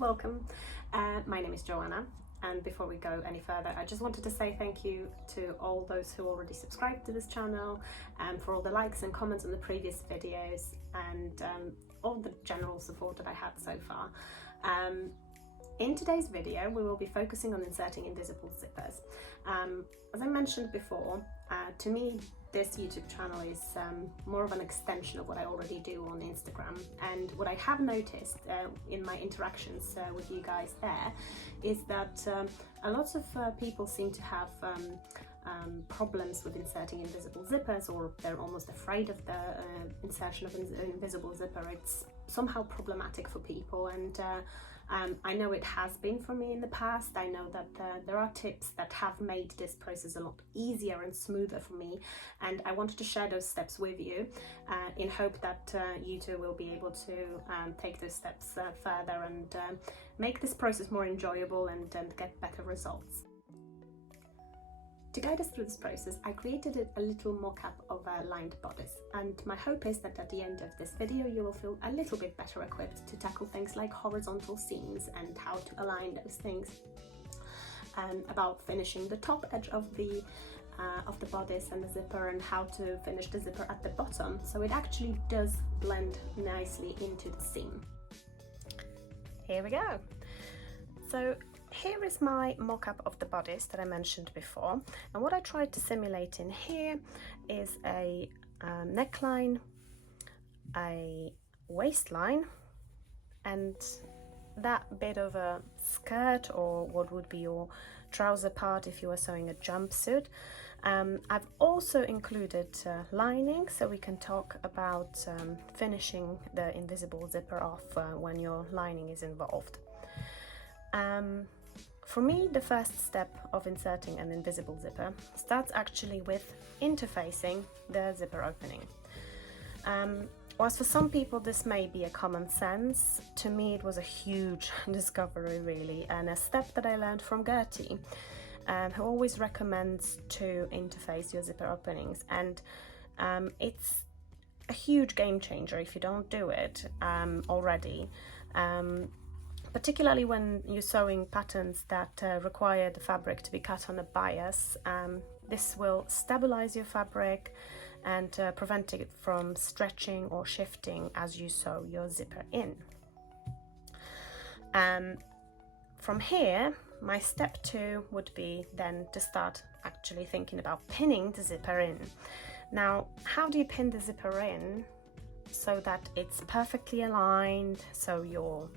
welcome. My name is Joanna, and before we go any further, I just wanted to say thank you to all those who already subscribed to this channel and for all the likes and comments on the previous videos and all the general support that I had so far. In today's video, we will be focusing on inserting invisible zippers. As I mentioned before, to me, this YouTube channel is more of an extension of what I already do on Instagram, and what I have noticed in my interactions with you guys there is that a lot of people seem to have problems with inserting invisible zippers, or they're almost afraid of the insertion of an invisible zipper. It's somehow problematic for people, and I know it has been for me in the past. I know that there are tips that have made this process a lot easier and smoother for me, and I wanted to share those steps with you in hope that you too will be able to take those steps further and make this process more enjoyable and get better results. To guide us through this process, I created a little mock-up of a lined bodice, and my hope is that at the end of this video you will feel a little bit better equipped to tackle things like horizontal seams and how to align those things, about finishing the top edge of the bodice and the zipper, and how to finish the zipper at the bottom so it actually does blend nicely into the seam. Here we go. So here is my mock-up of the bodice that I mentioned before, and what I tried to simulate in here is a neckline, a waistline, and that bit of a skirt, or what would be your trouser part if you were sewing a jumpsuit. I've also included lining, so we can talk about finishing the invisible zipper off when your lining is involved. For me, the first step of inserting an invisible zipper starts actually with interfacing the zipper opening. Whilst for some people this may be a common sense, to me it was a huge discovery really, and a step that I learned from Gertie, who always recommends to interface your zipper openings, and it's a huge game changer if you don't do it already. Particularly when you're sewing patterns that require the fabric to be cut on a bias. This will stabilize your fabric and prevent it from stretching or shifting as you sew your zipper in. From here, my step 2 would be then to start actually thinking about pinning the zipper in. Now, how do you pin the zipper in so that it's perfectly aligned, so your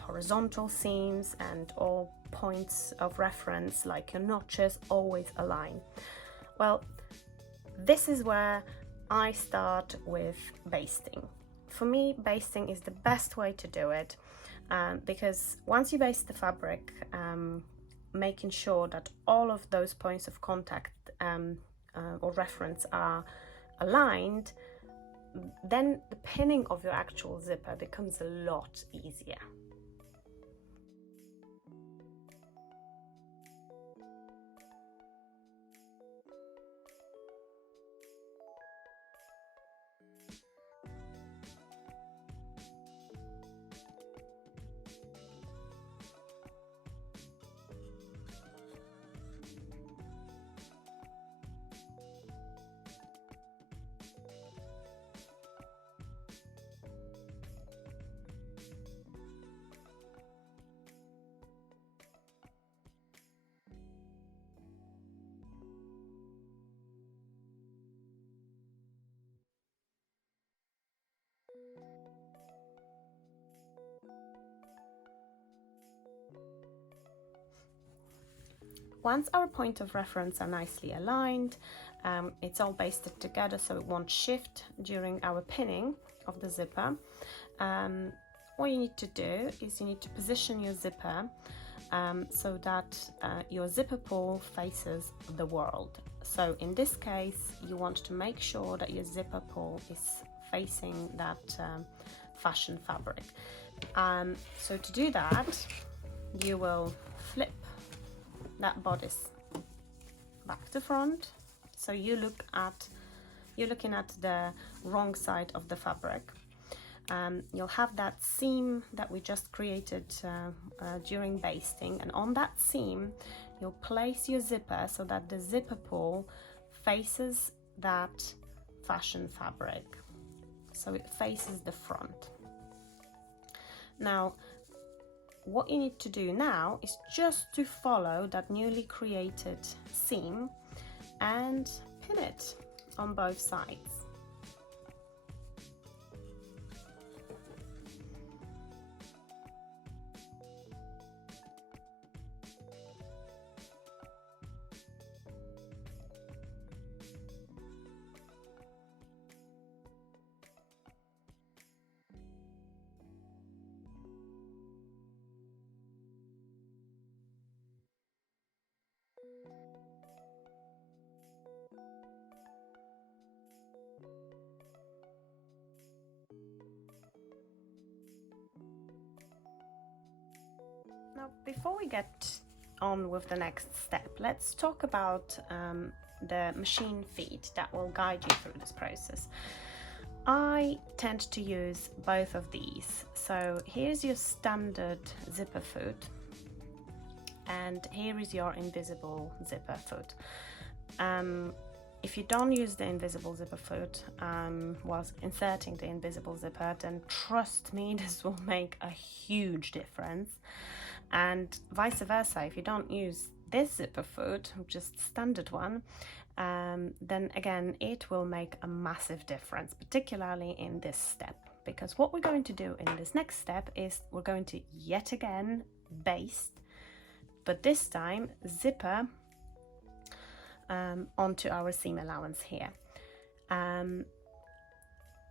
horizontal seams and all points of reference like your notches always align? Well, this is where I start with basting. For me, basting is the best way to do it, because once you baste the fabric, making sure that all of those points of contact or reference are aligned, then the pinning of your actual zipper becomes a lot easier. Once our point of reference are nicely aligned, it's all basted together so it won't shift during our pinning of the zipper. What you need to do is you need to position your zipper so that your zipper pull faces the world. So in this case, you want to make sure that your zipper pull is facing that fashion fabric. So to do that, you will flip that bodice back to front, so you're looking at the wrong side of the fabric. you'll have that seam that we just created during basting, and on that seam you'll place your zipper so that the zipper pull faces that fashion fabric, so it faces the front. Now what you need to do now is just to follow that newly created seam and pin it on both sides. Now, before we get on with the next step, let's talk about the machine feet that will guide you through this process. I tend to use both of these. So here's your standard zipper foot, and here is your invisible zipper foot. If you don't use the invisible zipper foot whilst inserting the invisible zipper, then trust me, this will make a huge difference. And vice versa, if you don't use this zipper foot, just standard one, then again it will make a massive difference, particularly in this step, because what we're going to do in this next step is we're going to yet again baste, but this time zipper onto our seam allowance here.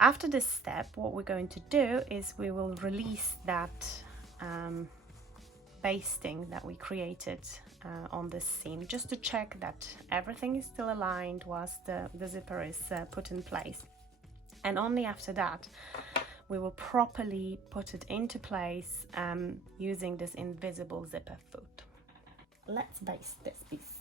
After this step, what we're going to do is we will release that basting that we created on this seam, just to check that everything is still aligned whilst the zipper is put in place. And only after that we will properly put it into place using this invisible zipper foot. Let's baste this piece.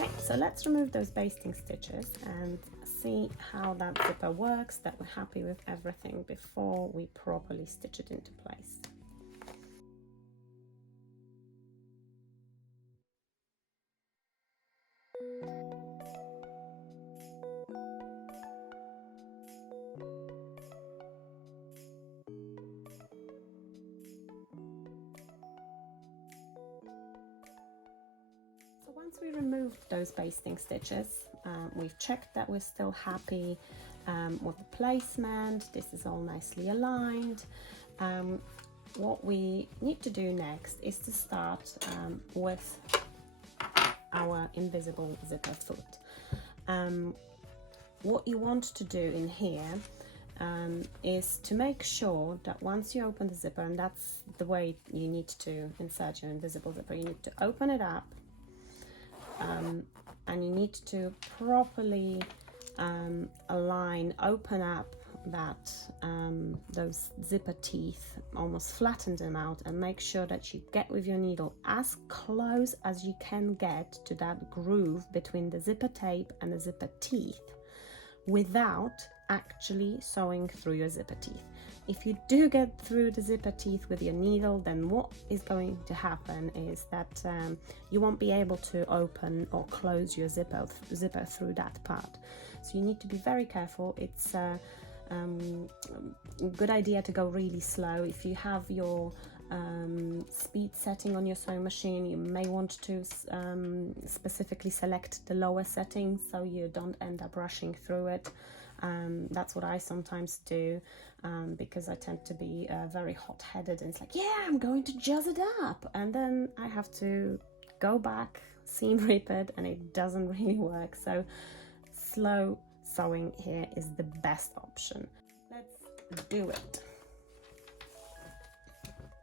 Okay, so let's remove those basting stitches and see how that zipper works, that we're happy with everything before we properly stitch it into place. Once we removed those basting stitches, we've checked that we're still happy with the placement. This is all nicely aligned. What we need to do next is to start with our invisible zipper foot. What you want to do in here is to make sure that once you open the zipper, and that's the way you need to insert your invisible zipper, you need to open it up, and you need to properly open up that those zipper teeth, almost flatten them out, and make sure that you get with your needle as close as you can get to that groove between the zipper tape and the zipper teeth without actually sewing through your zipper teeth. If you do get through the zipper teeth with your needle, then what is going to happen is that you won't be able to open or close your zipper through that part. So you need to be very careful. It's a good idea to go really slow. If you have your speed setting on your sewing machine, you may want to specifically select the lower setting so you don't end up rushing through it. That's what I sometimes do, because I tend to be very hot-headed, and it's like, yeah, I'm going to jazz it up, and then I have to go back, seam rip it, and it doesn't really work. So slow sewing here is the best option. Let's do it.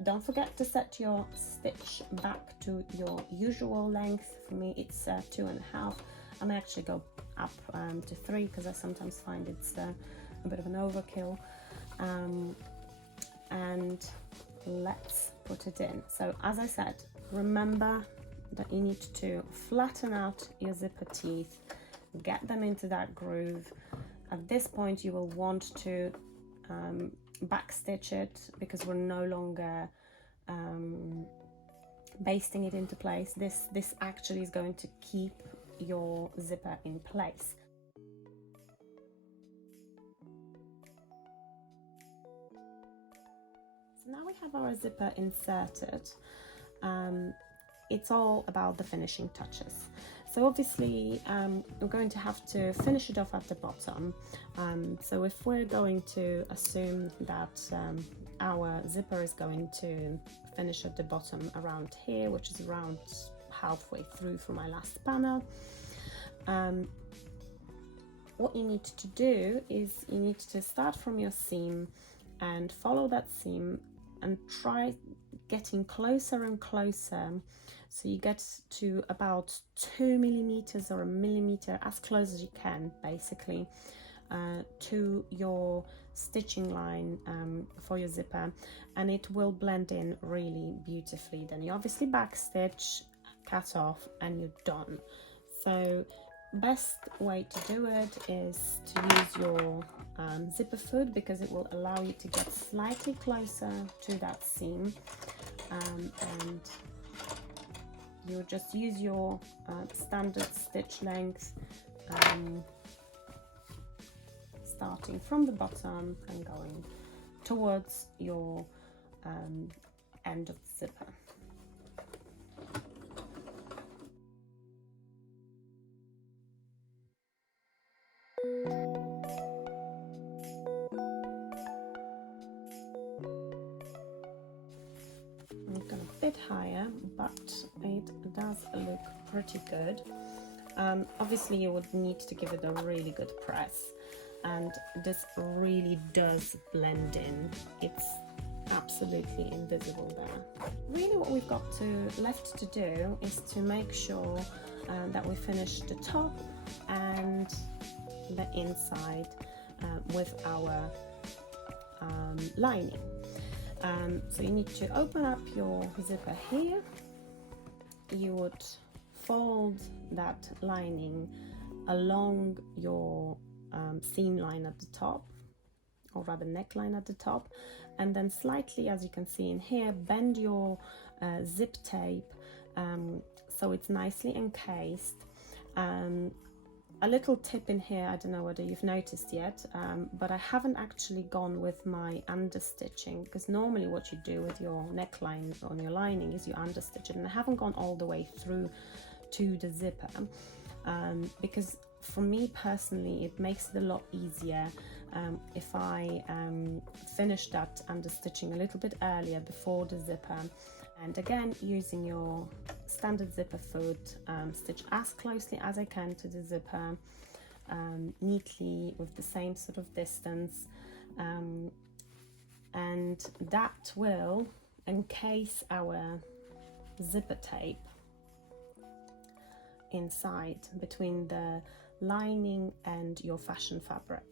Don't forget to set your stitch back to your usual length. For me, it's 2.5. I may actually go up to 3, because I sometimes find it's a bit of an overkill. And let's put it in. So as I said, remember that you need to flatten out your zipper teeth, get them into that groove. At this point, you will want to backstitch it, because we're no longer basting it into place. This actually is going to keep your zipper in place. So now we have our zipper inserted. It's all about the finishing touches. So obviously we're going to have to finish it off at the bottom. So if we're going to assume that our zipper is going to finish at the bottom around here, which is around halfway through from my last panel, what you need to do is you need to start from your seam and follow that seam and try getting closer and closer, so you get to about 2 millimeters or 1 millimeter, as close as you can, basically, to your stitching line for your zipper, and it will blend in really beautifully. Then you obviously backstitch, cut off, and you're done. So best way to do it is to use your zipper foot, because it will allow you to get slightly closer to that seam, and you'll just use your standard stitch length, starting from the bottom and going towards your end of the zipper. I've gone a bit higher, but it does look pretty good. Obviously you would need to give it a really good press, and this really does blend in. It's absolutely invisible there. Really what we've got left to do is to make sure that we finish the top and the inside with our lining. So you need to open up your zipper here. You would fold that lining along your seam line at the top, or rather neckline at the top, and then slightly, as you can see in here, bend your zip tape so it's nicely encased. A little tip in here, I don't know whether you've noticed yet, but I haven't actually gone with my understitching, because normally what you do with your neckline on your lining is you understitch it, and I haven't gone all the way through to the zipper, because for me personally it makes it a lot easier if I finish that understitching a little bit earlier before the zipper. And again, using your standard zipper foot, stitch as closely as I can to the zipper, neatly with the same sort of distance, and that will encase our zipper tape inside between the lining and your fashion fabric.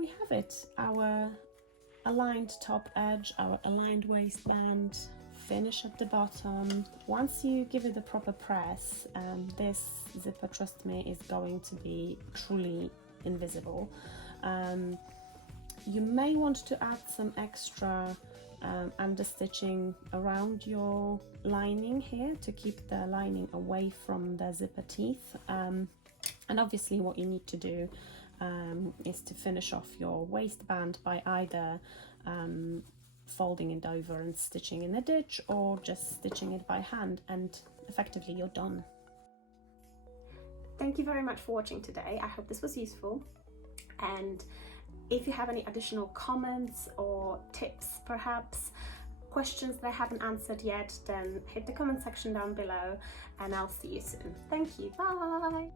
we have it, our aligned top edge, our aligned waistband, finish at the bottom. Once you give it the proper press, this zipper, trust me, is going to be truly invisible. You may want to add some extra understitching around your lining here to keep the lining away from the zipper teeth, and obviously what you need to do is to finish off your waistband by either folding it over and stitching in a ditch, or just stitching it by hand, and effectively you're done. Thank you very much for watching today. I hope this was useful, and if you have any additional comments or tips, perhaps questions that I haven't answered yet, then hit the comment section down below, and I'll see you soon. Thank you, bye!